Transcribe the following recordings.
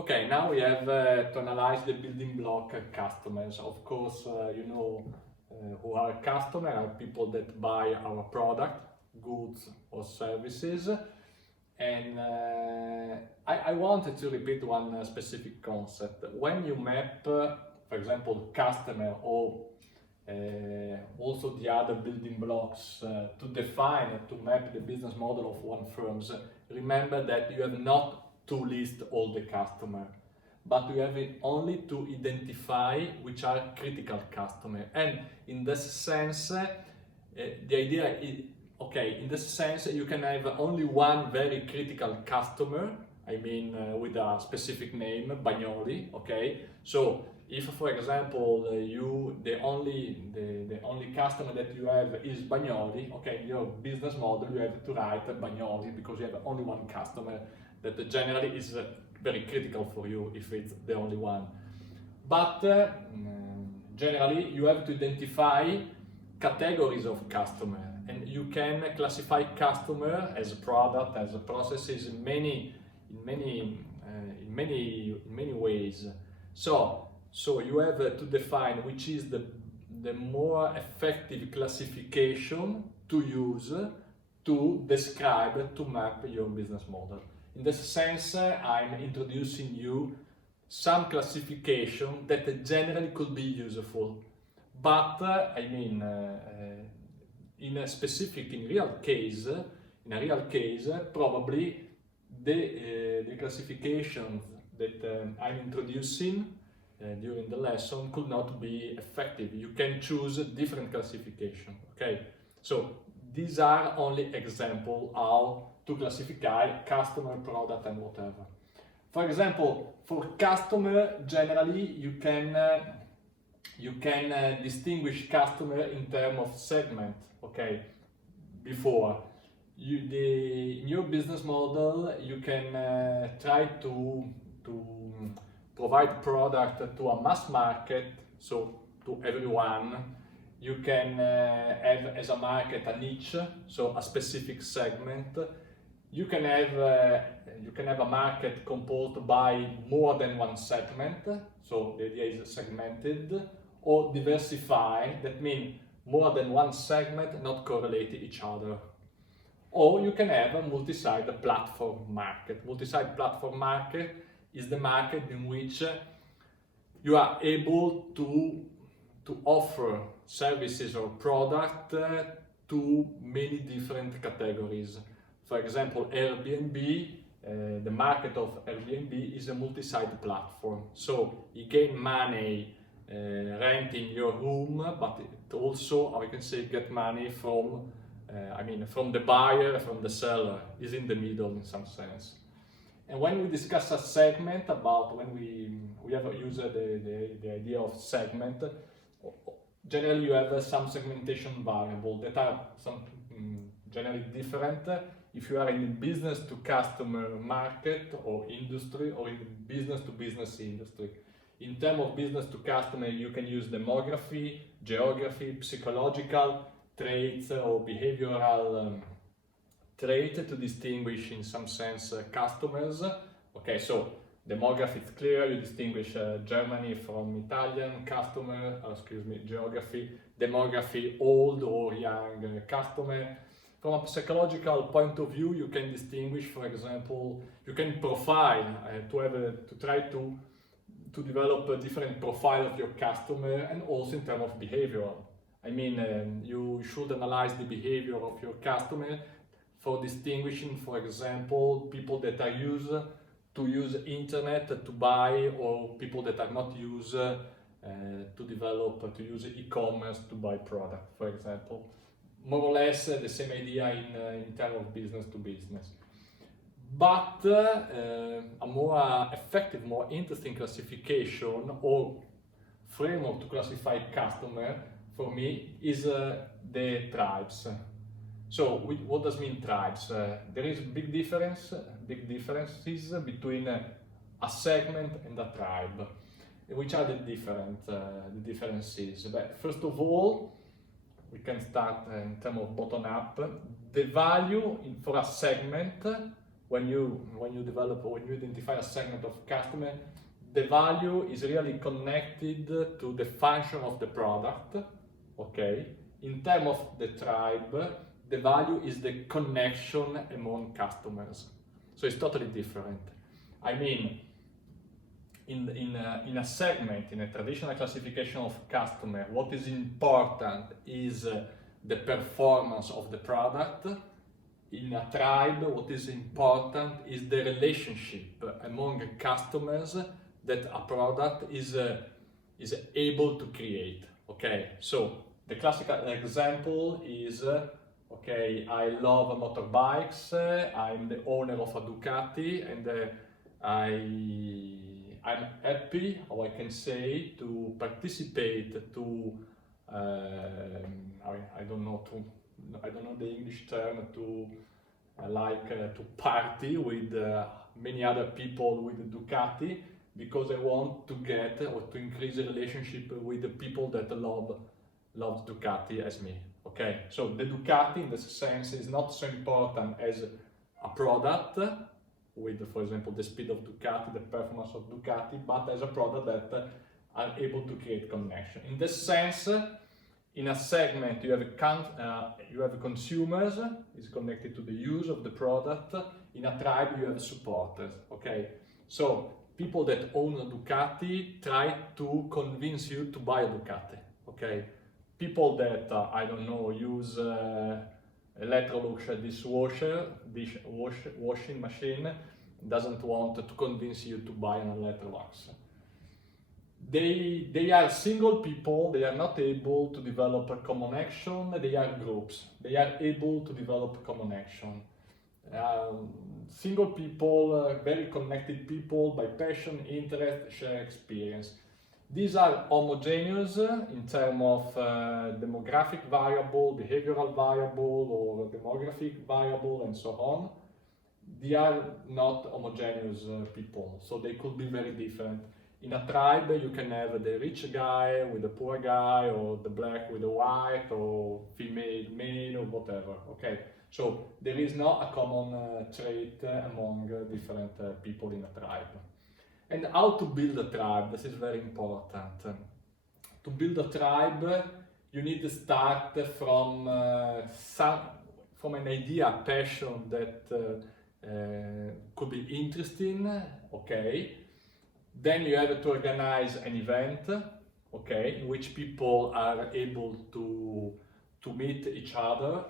Okay, now we have to analyze the building block customers. Of course, who are customers are people that buy our product, goods or services. And I wanted to repeat one specific concept. When you map, for example, customer or also the other building blocks to define, to map the business model of one firm, remember that you have not to list all the customer, but you have it only to identify which are critical customer. And in this sense, the idea is, okay, in this sense, you can have only one very critical customer, with a specific name, Bagnoli, okay? So if, for example, the only customer that you have is Bagnoli, okay, in your business model you have to write Bagnoli because you have only one customer that generally is very critical for you if it's the only one. But generally you have to identify categories of customer, and you can classify customer as a product, as a processes in many ways. So you have to define which is the more effective classification to use to describe, to map your business model. In this sense, I'm introducing you some classification that generally could be useful, but in a real case, probably the classifications that I'm introducing during the lesson could not be effective. You can choose a different classification, okay? So these are only examples how to classify customer, product and whatever. For example, for customer, generally you can distinguish customer in terms of segment, okay? Before in your business model, you can try to provide product to a mass market, so to everyone. You can have as a market a niche, so a specific segment. You can have a market composed by more than one segment, so the idea is segmented, or diversify, that means more than one segment not correlate each other. Or you can have a multi-site platform market. Multi-site platform market is the market in which you are able to offer services or product to many different categories. For example, Airbnb, the market of Airbnb is a multi-site platform. So you gain money renting your room, but it also, I can say, get money from the buyer, from the seller, is in the middle in some sense. And when we discuss a segment, about when we have used the idea of segment, generally you have some segmentation variable that are generally different if you are in business to customer market or industry, or in business to business industry. In terms of business to customer, you can use demography, geography, psychological traits or behavioral trait to distinguish in some sense customers. Okay, so demography is clear, you distinguish Germany from Italian customer, geography, demography, old or young customer. From a psychological point of view, you can distinguish, for example, you can profile to try to develop a different profile of your customer, and also in terms of behavioral. You should analyze the behavior of your customer for distinguishing, for example, people that are used to use internet to buy, or people that are not used to use e-commerce to buy product, for example. More or less the same idea in terms of business to business. But a more effective, more interesting classification or framework to classify customer for me is the tribes. So what does mean tribes? There is big differences between a segment and a tribe. Which are the differences? But first of all, we can start in terms of bottom up. The value for a segment when you develop or when you identify a segment of customer, the value is really connected to the function of the product, okay? In terms of the tribe, the value is the connection among customers. So it's totally different. I mean, in a segment, in a traditional classification of customer, what is important is the performance of the product. In a tribe, what is important is the relationship among customers that a product is able to create. Okay, so the classical example is, okay, I love motorbikes, I'm the owner of a Ducati, and I'm happy, or I can say, to participate to, I don't know the English term, to to party with many other people with Ducati, because I want to get or to increase the relationship with the people that love Ducati as me. Okay, so the Ducati in this sense is not so important as a product with, for example, the speed of Ducati, the performance of Ducati, but as a product that are able to create connection. In this sense, in a segment you have consumers, is connected to the use of the product. In a tribe you have supporters. Okay, so people that own a Ducati try to convince you to buy a Ducati. Okay, people that I don't know, use Electrolux washing machine doesn't want to convince you to buy an Electrolux. They are single people, they are not able to develop a common action, they are groups, they are able to develop common action. Single people, very connected people by passion, interest, shared experience. These are homogeneous in terms of demographic variable, behavioral variable, or demographic variable, and so on. They are not homogeneous people, so they could be very different. In a tribe, you can have the rich guy with the poor guy, or the black with the white, or female, male, or whatever. Okay, so there is not a common trait among different people in a tribe. And how to build a tribe? This is very important. To build a tribe, you need to start from an idea, a passion that could be interesting. Okay. Then you have to organize an event, okay, in which people are able to meet each other.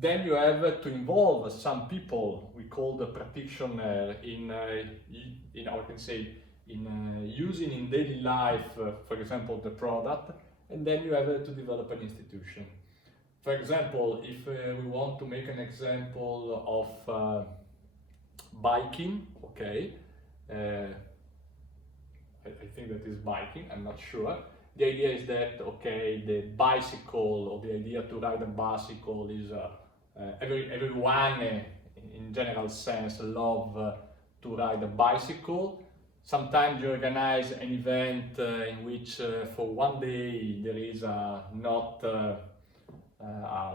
Then you have to involve some people, we call the practitioner, in I can say, in using in daily life, for example, the product. And then you have to develop an institution. For example, if we want to make an example of biking, okay, I think that is biking, I'm not sure. The idea is that, okay, the bicycle, or the idea to ride a bicycle is everyone in general sense love to ride a bicycle. Sometimes you organize an event in which for one day there is not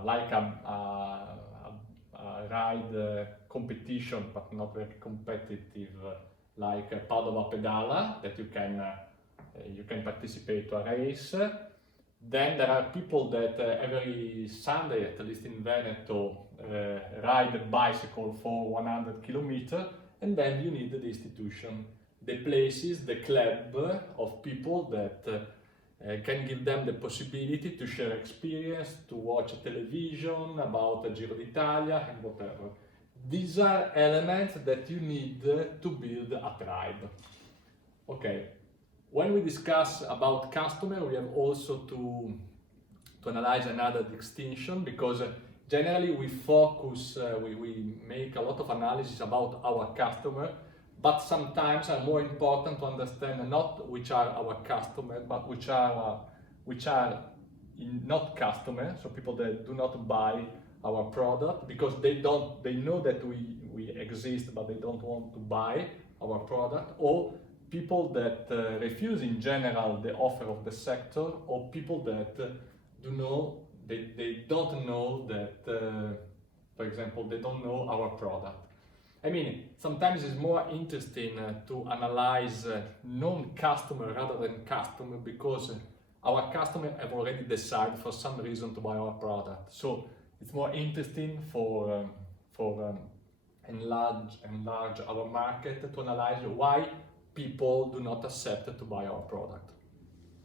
like a ride competition, but not very competitive, like Padova Pedala, that you can participate to a race. Then there are people that every Sunday, at least in Veneto, ride a bicycle for 100 kilometers, and then you need the institution, the places, the club of people that can give them the possibility to share experience, to watch television about the Giro d'Italia and whatever. These are elements that you need to build a tribe. Okay. When we discuss about customer, we have also to analyze another distinction, because generally we focus, we make a lot of analysis about our customer, but sometimes are more important to understand not which are our customers, but which are not customers, so people that do not buy our product because they know that we exist, but they don't want to buy our product, or people that refuse in general the offer of the sector, or people that they don't know that, for example, they don't know our product. I mean, sometimes it's more interesting to analyze non-customer rather than customer, because our customer have already decided for some reason to buy our product. So it's more interesting for enlarge our market to analyze why people do not accept to buy our product.